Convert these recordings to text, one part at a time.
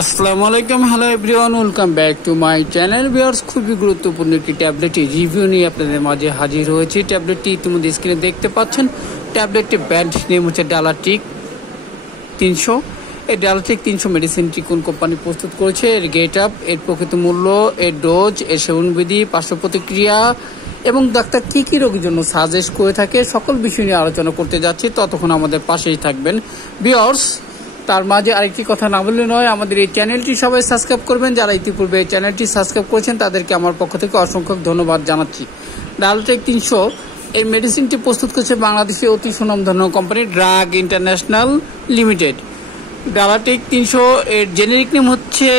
আসসালামু আলাইকুম, hello everyone, welcome back to my channel. Viewers, খুবই গুরুত্বপূর্ণ একটি ট্যাবলেটের রিভিউ নিয়ে আপনাদের মাঝে হাজির হয়েছি। ট্যাবলেটটি ইতিমধ্যে স্ক্রিনে দেখতে পাচ্ছেন। ট্যাবলেটটির ব্র্যান্ড নেম হচ্ছে ডালাটিক 300। এই ডালাটিক 300 মেডিসিনটি কোন কোম্পানি প্রস্তুত করেছে, এর গেট আপ, এর প্রকৃত মূল্য, এর ডোজ, এর সেবনবিধি, পার্শ্ব প্রতিক্রিয়া এবং ডাক্তার কী কী রোগীর জন্য সাজেস্ট করে থাকে, সকল বিষয় নিয়ে আলোচনা করতে যাচ্ছি। ততক্ষণ আমাদের পাশেই থাকবেন। ভিউয়ার্স, তার মাঝে আরেকটি কথা না বললে নয়, আমাদের এই চ্যানেলটি সবাই সাবস্ক্রাইব করবেন। যারা ইতিপূর্বে এই চ্যানেলটি সাবস্ক্রাইব করেছেন তাদেরকে আমার পক্ষ থেকে অসংখ্য ধন্যবাদ জানাচ্ছি। ডালাটিক 300 এই মেডিসিনটি প্রস্তুত করছে বাংলাদেশে অতি সুনামধন্য কোম্পানি ড্রাগ ইন্টারন্যাশনাল লিমিটেড। ডালাটিক 300 এর জেনেরিক নেম হচ্ছে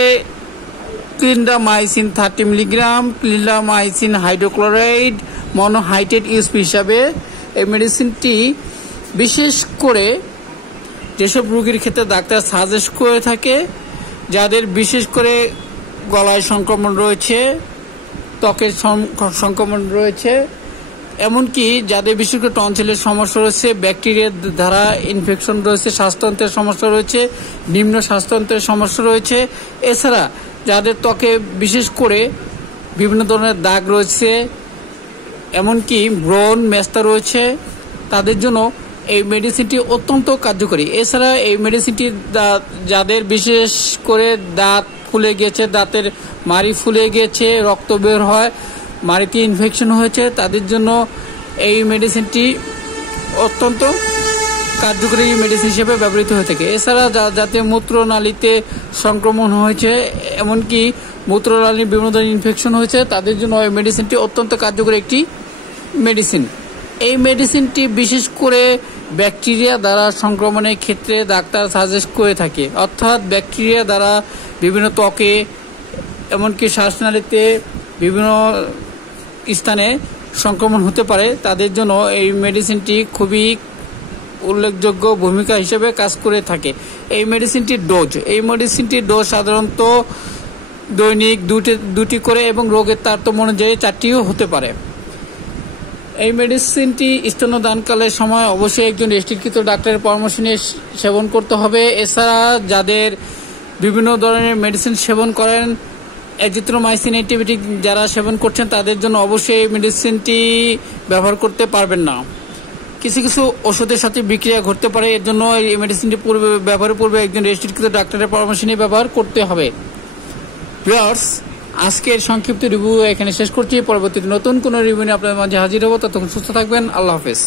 clindamycin 30 milligram, clindamycin hydrochloride monohydrate USP হিসাবে। এই মেডিসিনটি বিশেষ করে যেসব রোগীর ক্ষেত্রে ডাক্তার সাজেস্ট করে থাকে, যাদের বিশেষ করে গলায় সংক্রমণ রয়েছে, ত্বকের সংক্রমণ রয়েছে, এমনকি যাদের বিশেষ করে টনসিলের সমস্যা রয়েছে, ব্যাকটেরিয়ার দ্বারা ইনফেকশন রয়েছে, শ্বাসতন্ত্রের সমস্যা রয়েছে, নিম্ন শ্বাসতন্ত্রের সমস্যা রয়েছে, এছাড়া যাদের ত্বকে বিশেষ করে বিভিন্ন ধরনের দাগ রয়েছে, এমনকি ব্রণ মেস্তা রয়েছে, তাদের জন্য এই মেডিসিনটি অত্যন্ত কার্যকরী। এছাড়া এই মেডিসিনটি যাদের বিশেষ করে দাঁত ফুলে গেছে, দাঁতের মাড়ি ফুলে গেছে, রক্ত বের হয়, মাড়িতে ইনফেকশন হয়েছে, তাদের জন্য এই মেডিসিনটি অত্যন্ত কার্যকরী মেডিসিন হিসেবে ব্যবহৃত হয়ে থাকে। এছাড়া যাতে মূত্রনালীতে সংক্রমণ হয়েছে, এমনকি মূত্রনালীর বিভিন্ন ধরনের ইনফেকশন হয়েছে, তাদের জন্য এই মেডিসিনটি অত্যন্ত কার্যকরী একটি মেডিসিন। এই মেডিসিনটি বিশেষ করে ব্যাকটেরিয়া দ্বারা সংক্রমণের ক্ষেত্রে ডাক্তার সাজেস্ট করে থাকে, অর্থাৎ ব্যাকটেরিয়া দ্বারা বিভিন্ন ত্বকে এমনকি শ্বাসনালীতে বিভিন্ন স্থানে সংক্রমণ হতে পারে, তাদের জন্য এই মেডিসিনটি খুবই উল্লেখযোগ্য ভূমিকা হিসেবে কাজ করে থাকে। এই মেডিসিনটির ডোজ সাধারণত দৈনিক দুটি করে এবং রোগের তারতম্য অনুযায়ী 4টিও হতে পারে। এই মেডিসিনটি স্তন্যদানকালের সময় অবশ্যই একজন রেজিস্ট্রিকৃত ডাক্তারের পরামর্শ নিয়ে সেবন করতে হবে। এছাড়া যাদের বিভিন্ন ধরনের মেডিসিন সেবন করেন, এজিথ্রোমাইসিন অ্যান্টিবায়োটিক যারা সেবন করছেন, তাদের জন্য অবশ্যই এই মেডিসিনটি ব্যবহার করতে পারবেন না। কিছু কিছু ওষুধের সাথে বিক্রিয়া ঘটতে পারে, এর জন্য এই মেডিসিনটি ব্যবহারের পূর্বে একজন রেজিস্ট্রিকৃত ডাক্তারের পরামর্শ নিয়ে ব্যবহার করতে হবে। ভিউয়ার্স, আজকের সংক্ষিপ্ত রিভিউ এখানে শেষ করছি। পরবর্তীতে নতুন কোনো রিভিউ নিয়ে আপনাদের মাঝে হাজির হব। ততক্ষণ সুস্থ থাকবেন। আল্লাহ হাফেজ।